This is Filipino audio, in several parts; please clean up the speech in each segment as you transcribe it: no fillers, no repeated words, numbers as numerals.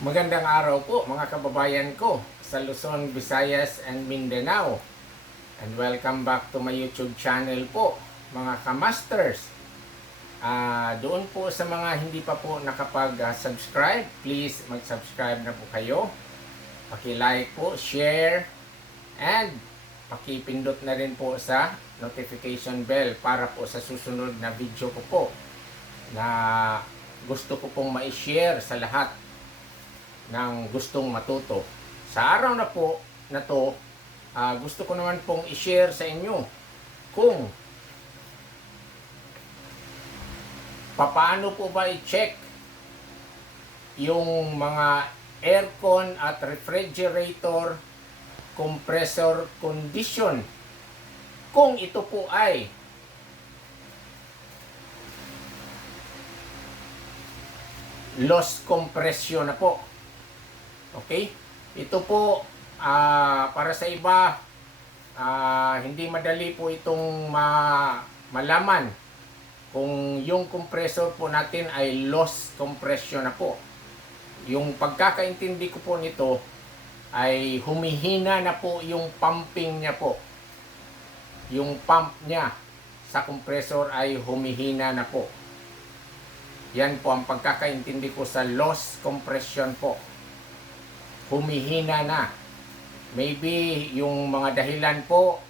Magandang araw po mga kababayan ko sa Luzon, Visayas and Mindanao. And welcome back to my YouTube channel po mga kamasters. Doon po sa mga hindi pa po nakapag-subscribe, please mag-subscribe na po kayo. Paki-like po, share, and pakipindot na rin po sa notification bell para po sa susunod na video ko po na gusto ko pong ma-share sa lahat ng gustong matuto. Sa araw na po na to, gusto ko naman pong i-share sa inyo kung paano po ba i-check yung mga aircon at refrigerator compressor condition kung ito po ay loss compression na po. Okay? Ito po, para sa iba, hindi madali po itong malaman kung yung compressor po natin ay loss compression na po. Yung pagkakaintindi ko po nito ay humihina na po yung pumping niya po. Yung pump niya sa compressor ay humihina na po. Yan po ang pagkakaintindi ko sa loss compression po. Humihina na. Maybe yung mga dahilan po,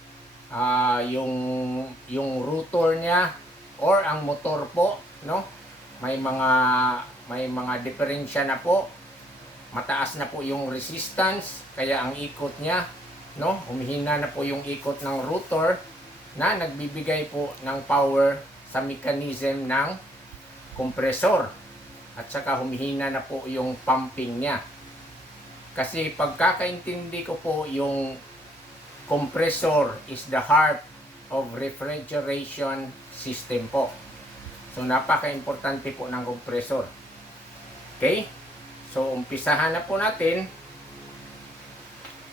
yung rotor niya or ang motor po, no? May mga diferensya na po. Mataas na po yung resistance, kaya ang ikot niya, no? Humihina na po yung ikot ng rotor na nagbibigay po ng power sa mechanism ng compressor. At saka humihina na po yung pumping niya. Kasi pagkakaintindi ko po, yung compressor is the heart of refrigeration system po. So napaka-importante po ng compressor. Okay? So umpisahan na po natin.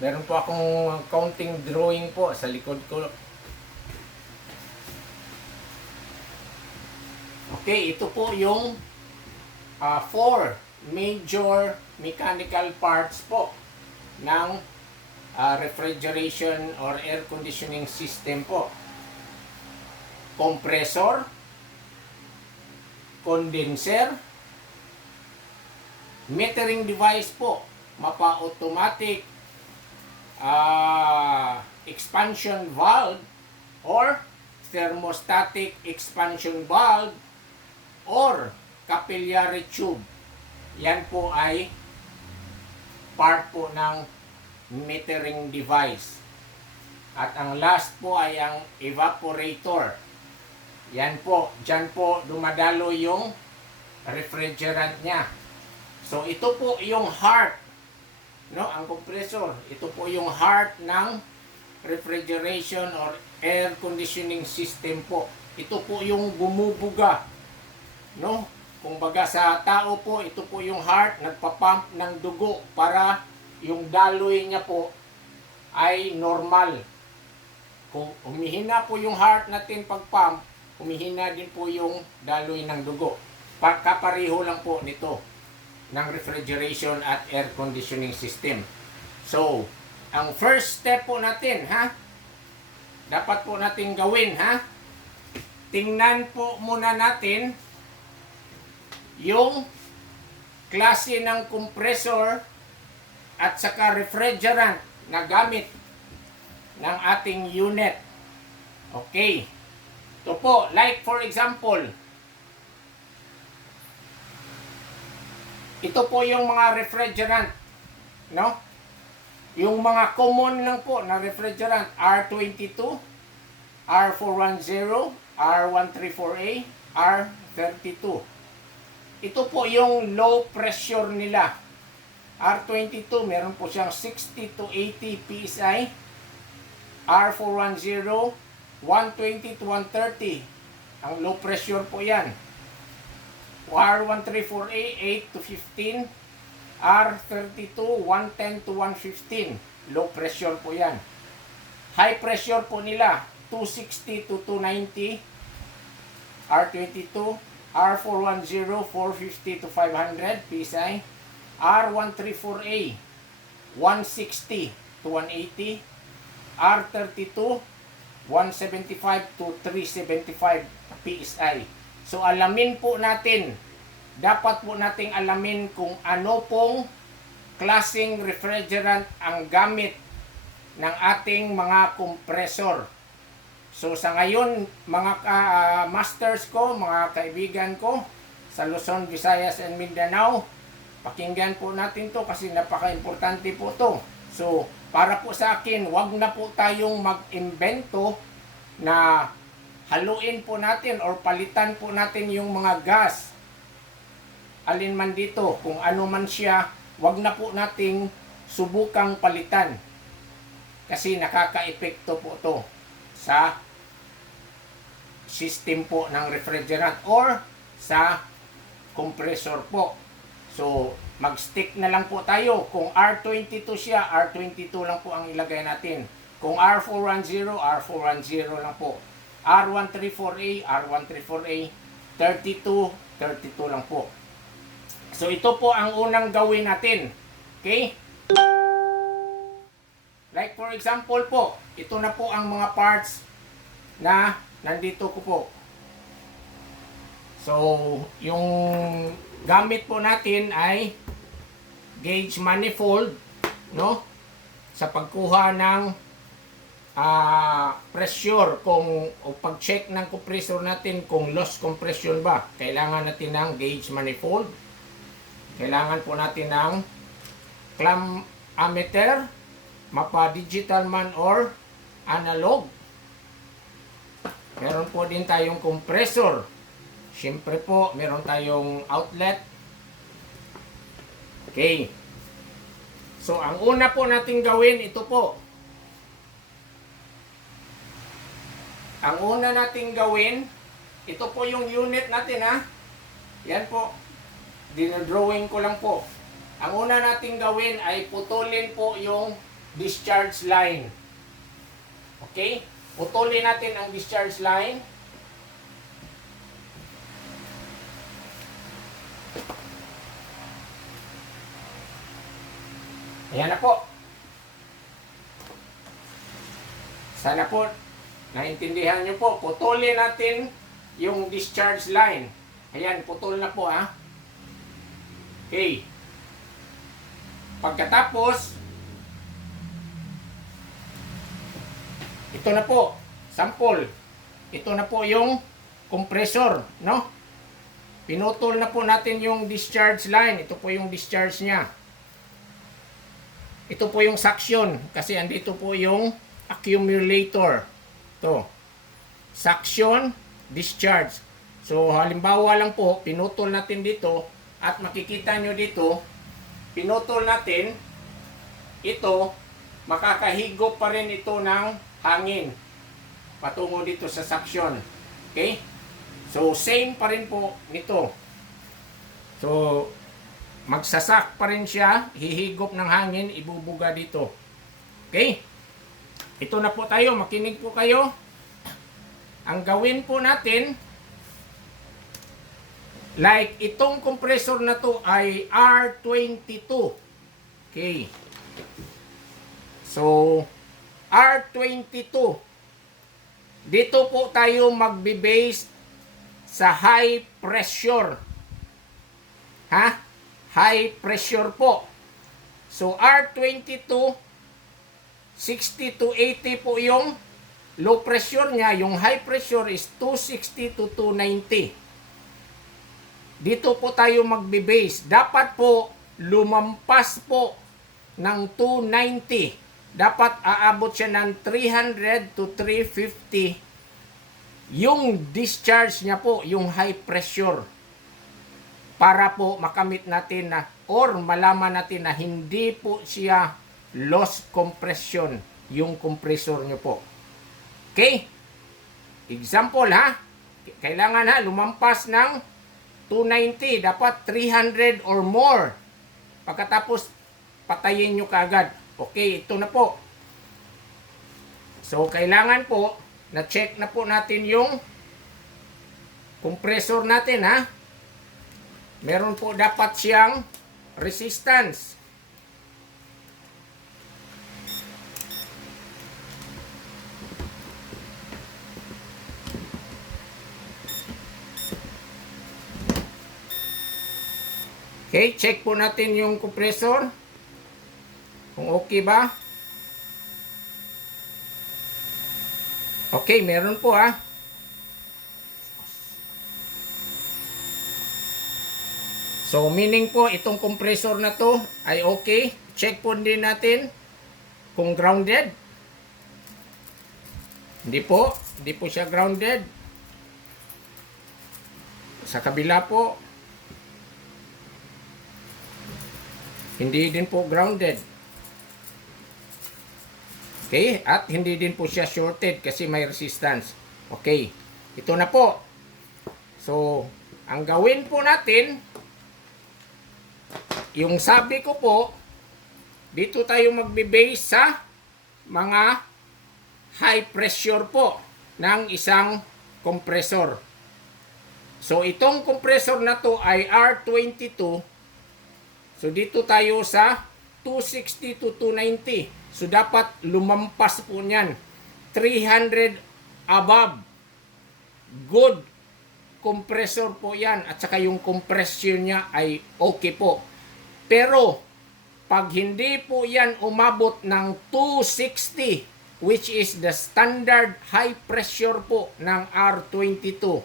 Meron po akong counting drawing po sa likod ko. Okay, ito po yung 4 major mechanical parts po ng refrigeration or air conditioning system po. Compressor, condenser, metering device po, mapa-automatic expansion valve or thermostatic expansion valve or capillary tube. Yan po ay part po ng metering device. At ang last po ay ang evaporator. Yan po, dyan po dumadalo yung refrigerant niya. So ito po yung heart, no, ang compressor. Ito po yung heart ng refrigeration or air conditioning system po. Ito po yung bumubuga, no? Kung baga sa tao po, ito po yung heart, nagpapump ng dugo para yung daloy niya po ay normal. Kung humihina po yung heart natin pag-pump, humihina din po yung daloy ng dugo. Kapareho lang po nito ng refrigeration at air conditioning system. So, ang first step po natin, dapat po natin gawin, tingnan po muna natin yung klase ng compressor at saka refrigerant na gamit ng ating unit. Okay. Ito po, like for example, ito po yung mga refrigerant, no? Yung mga common lang po na refrigerant, R22, R410, R134A, R32. Ito po yung low pressure nila. R22, meron po siyang 60 to 80 PSI. R410, 120 to 130. Ang low pressure po yan. R134A, 8 to 15. R32, 110 to 115. Low pressure po yan. High pressure po nila, 260 to 290. R22, R410, 450 to 500 PSI. R134A 160 to 180, R32 175 to 375 PSI. So alamin po natin, dapat po nating alamin kung ano pong klaseng refrigerant ang gamit ng ating mga compressor. So sa ngayon, mga masters ko, mga kaibigan ko sa Luzon, Visayas and Mindanao, pakinggan po natin to kasi napaka-importante po to. So para po sa akin, wag na po tayong mag-imbento na haluin po natin or palitan po natin yung mga gas. Alin man dito, kung ano man siya, wag na po nating subukang palitan. Kasi nakaka-epekto po to sa system po ng refrigerant or sa compressor po. So, mag-stick na lang po tayo. Kung R22 siya, R22 lang po ang ilagay natin. Kung R410, R410 lang po. R134A, R134A, 32, 32 lang po. So, ito po ang unang gawin natin. Okay? Like for example po, ito na po ang mga parts na nandito ko po. So, yung gamit po natin ay gauge manifold, no? Sa pagkuha ng pressure, kung o pag-check ng compressor natin kung loss compression ba, kailangan natin ng gauge manifold. Kailangan po natin ng clamp ammeter, mapa digital man or analog. Meron po din tayong compressor. Siyempre po, meron tayong outlet. Okay. So, ang una po nating gawin, ito po. Ang una nating gawin, ito po yung unit natin, ha. Yan po. Dinodrawing ko lang po. Ang una nating gawin ay putulin po yung discharge line. Okay? Putulin natin ang discharge line. Ayan na po. Sana po naintindihan nyo po. Putulin natin yung discharge line. Ayan, putol na po, ha. Okay. Pagkatapos, ito na po, sample. Ito na po yung compressor, no? Pinutol na po natin yung discharge line. Ito po yung discharge niya. Ito po yung suction kasi andito po yung accumulator. Ito. Suction, discharge. So halimbawa lang po, pinutol natin dito at makikita nyo dito, pinutol natin ito, makakahigop pa rin ito ng hangin patungo dito sa suction. Okay? So same pa rin po nito. So magsasak pa rin siya, hihigop ng hangin, ibubuga dito. Okay? Ito na po tayo, makinig po kayo. Ang gawin po natin, like itong compressor na to ay R22. Okay. So, R22. Dito po tayo magbe-base sa high pressure. Ha? High pressure po. So, R22, 60 to 80 po yung low pressure niya. Yung high pressure is 260 to 290. Dito po tayo magbe-base. Dapat po lumampas po ng 290. Dapat aabot siya ng 300 to 350. Yung discharge niya po, yung high pressure. Para po makamit natin na or malaman natin na hindi po siya loss compression yung compressor nyo po. Okay? Example, ha? Kailangan, ha, lumampas ng 290. Dapat 300 or more. Pagkatapos, patayin nyo kaagad. Okay, ito na po. So, kailangan po, na-check na po natin yung compressor natin, ha? Meron po dapat siyang resistance. Okay, check po natin yung compressor. Kung okay ba. Okay, meron po So, meaning po, itong compressor na to ay okay. Check po din natin kung grounded. Hindi po siya grounded. Sa kabila po, hindi din po grounded. Okay, at hindi din po siya shorted kasi may resistance. Okay, ito na po. So, ang gawin po natin, yung sabi ko po, dito tayo magbe-base sa mga high pressure po ng isang compressor. So, itong compressor na to ay R22. So, dito tayo sa 260 to 290. So, dapat lumampas po niyan. 300 above. Good compressor po yan. At saka yung compression niya ay okay po. Pero, pag hindi po yan umabot ng 260, which is the standard high pressure po ng R22,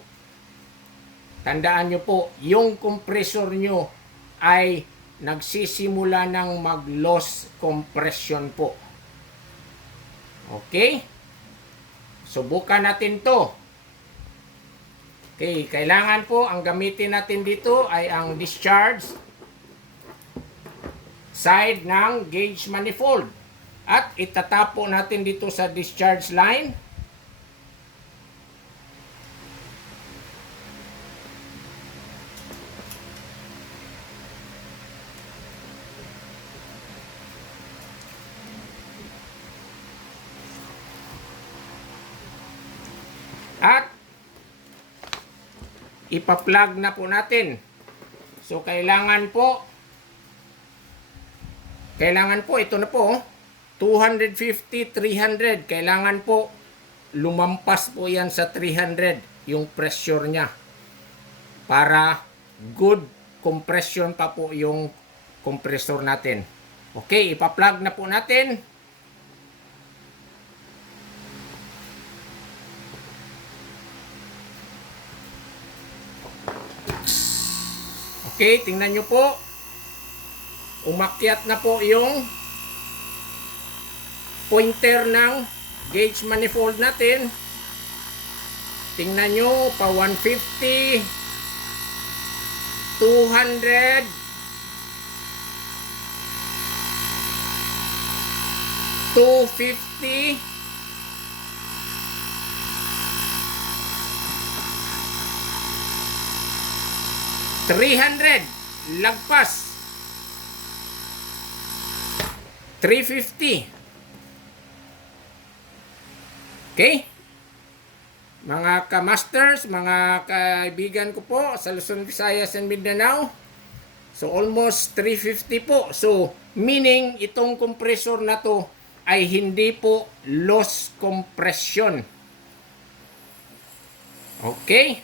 tandaan nyo po, yung compressor nyo ay nagsisimula ng mag-loss compression po. Okay? Subukan natin to. Okay, kailangan po, ang gamitin natin dito ay ang discharge side ng gauge manifold. At itatapo natin dito sa discharge line. At ipa-plug na po natin. So kailangan po ito na po 250, 300. Kailangan po lumampas po yan sa 300 yung pressure niya para good compression pa po yung compressor natin. Okay, ipa-plug na po natin. Okay, tingnan nyo po. Umakyat na po yung pointer ng gauge manifold natin. Tingnan nyo, pa 150, 200, 250, 300, lagpas. 350. Okay? Mga ka-masters, mga kaibigan ko po sa Luzon, Visayas and Mindanao. So almost 350 po. So meaning itong compressor na to ay hindi po loss compression. Okay?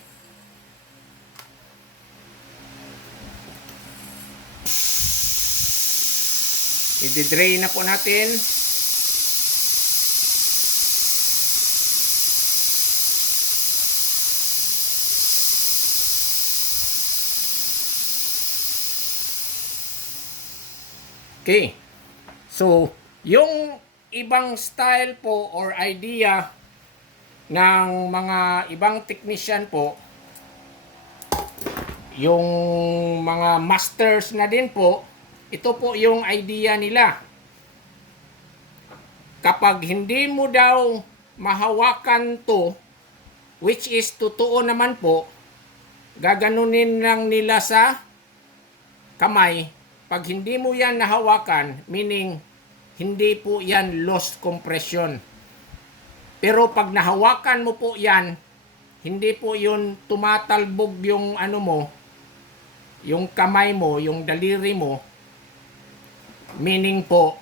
I-drain na po natin. Okay. So, yung ibang style po or idea ng mga ibang technician po, yung mga masters na din po, ito po yung idea nila. Kapag hindi mo daw mahawakan to, which is totoo naman po, gaganunin lang nila sa kamay. Pag hindi mo yan nahawakan, meaning hindi po yan loss compression. Pero pag nahawakan mo po yan, hindi po yun tumatalbog yung ano mo, yung kamay mo, yung daliri mo, Meaning po,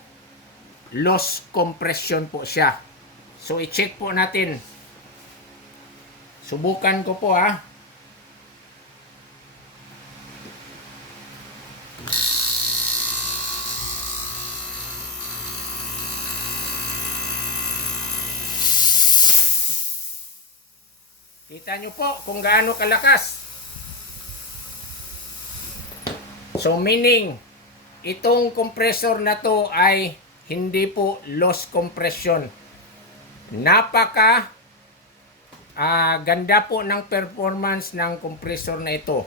loss compression po siya. So, i-check po natin. Subukan ko po ha. Kita nyo po kung gaano kalakas. So meaning, itong compressor na to ay hindi po loss compression. Napaka ganda po ng performance ng compressor na ito.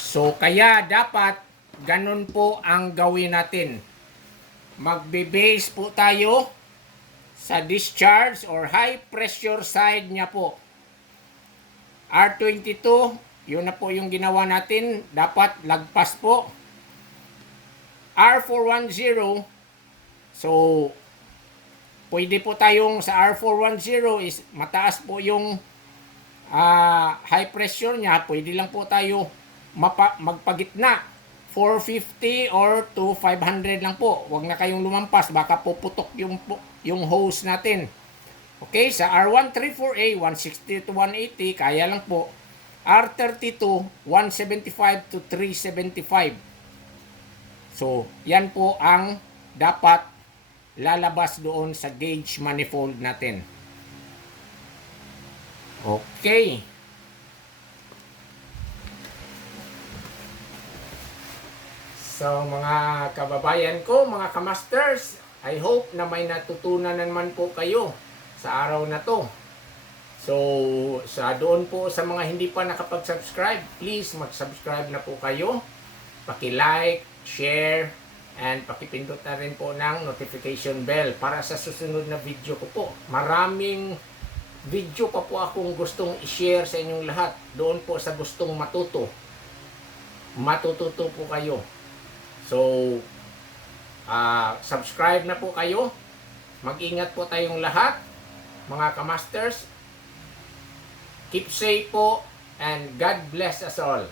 So kaya dapat ganun po ang gawin natin. Magbe-base po tayo sa discharge or high pressure side niya po. R22, yun na po yung ginawa natin. Dapat lagpas po. R410, so pwede po tayong sa R410 is mataas po yung high pressure niya. Pwede lang po tayo magpagitna. 450 or to 500 lang po. Huwag na kayong lumampas. Baka puputok yung hose natin. Okay, sa R134A, 160 to 180, kaya lang po. R32, 175 to 375. So, yan po ang dapat lalabas doon sa gauge manifold natin. Okay. So, mga kababayan ko, mga kamasters, I hope na may natutunan naman po kayo sa araw na to. So, sa doon po sa mga hindi pa nakapag-subscribe, please mag-subscribe na po kayo. Paki-like, share, and pakipindot na rin po ng notification bell para sa susunod na video ko po. Maraming video pa po akong gustong i-share sa inyong lahat. Doon po sa gustong matuto. Matututo po kayo. So, subscribe na po kayo. Mag-ingat po tayong lahat, mga kamasters. Keep safe po, and God bless us all.